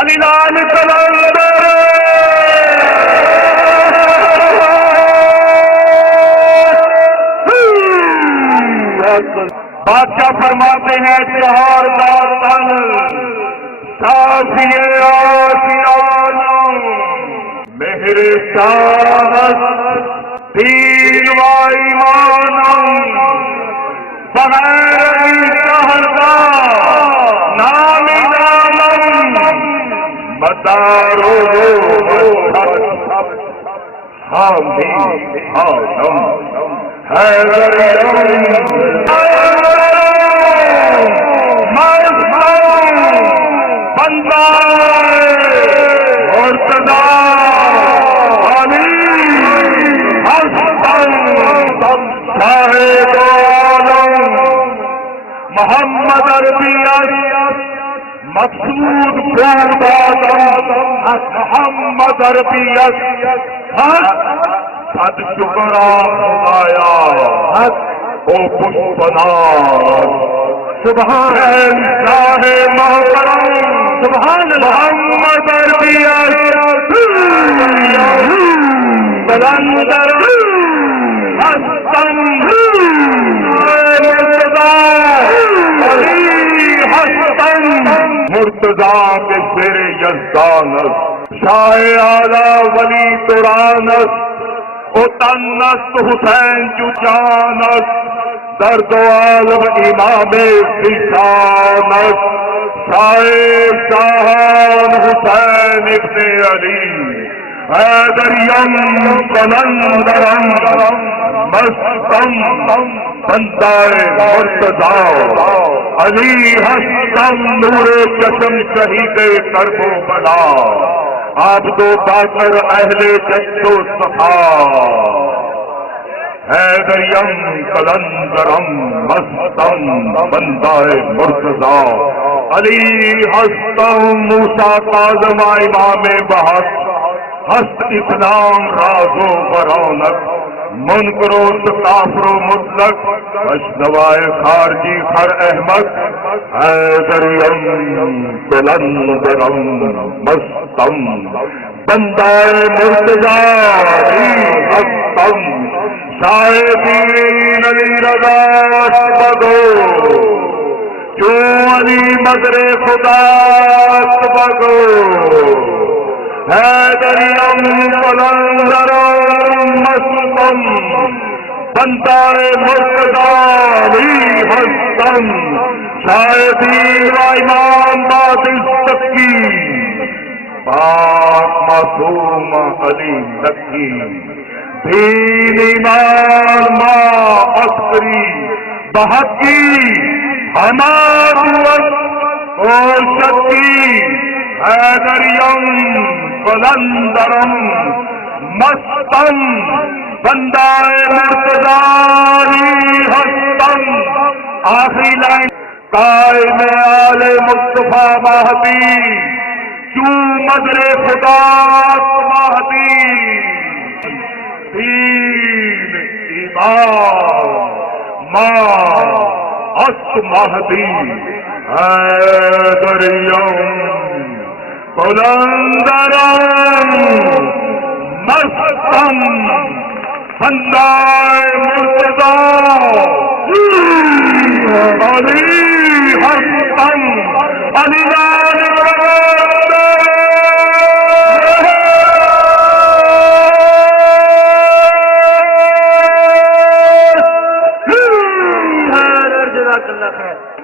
علی لال کلندر بادشاہ فرماتے ہیں چہار داتن صافی آسیان مہر شانت دین و ایمان بغیر شہردا نام نامم مدارو حامی حاجم محمد عربیت مقصود محمد عربیت صد شکرا خدایا او پشپنار سبحان شاہ محترم سبحان محمد عربیت کلندر حسن مرتضی کے شیر یزدانت شاہ اعلی ولی ترانت او تنست حسین جو جانت درد و عالم امام زیشانت شاہ شاہان حسین ابن علی حیدریم کلندرم مستم بندائے مرتضی علی ہستم نور چشم شہید کرب و بلا عبد و باقر اہل جد و صفا حیدریم کلندرم مستم بندائے مرتضی علی ہستم موسیٰ کاظم امام بحق ہست اسلام راز و برونق منکر و کافر و مطلق اشنوائے خارجی خر احمد حیدریم کلندرم مستم بندائے مرتضی ہستم شاہدین علی رضا بگو جو علی مدر خدا بگو حیدریم کلندرم مستم بندائے مرتضی ہستم شاہدین و امام بادشاہ کی پاک معصوم علی نقی دین ایمان ماں عسکری بحقی حماد اور شکی حیدریم کلندرم مستم بندائے مرتضی ہستم آخری لائن قائم آل مصطفیٰ مہدی چوں مدر خدا مہدی دین ایمان ماں اس مہدی حیدریم کلندرم مستم بندائے مرتضی علی ہستم علی لال جزاک اللہ خیر.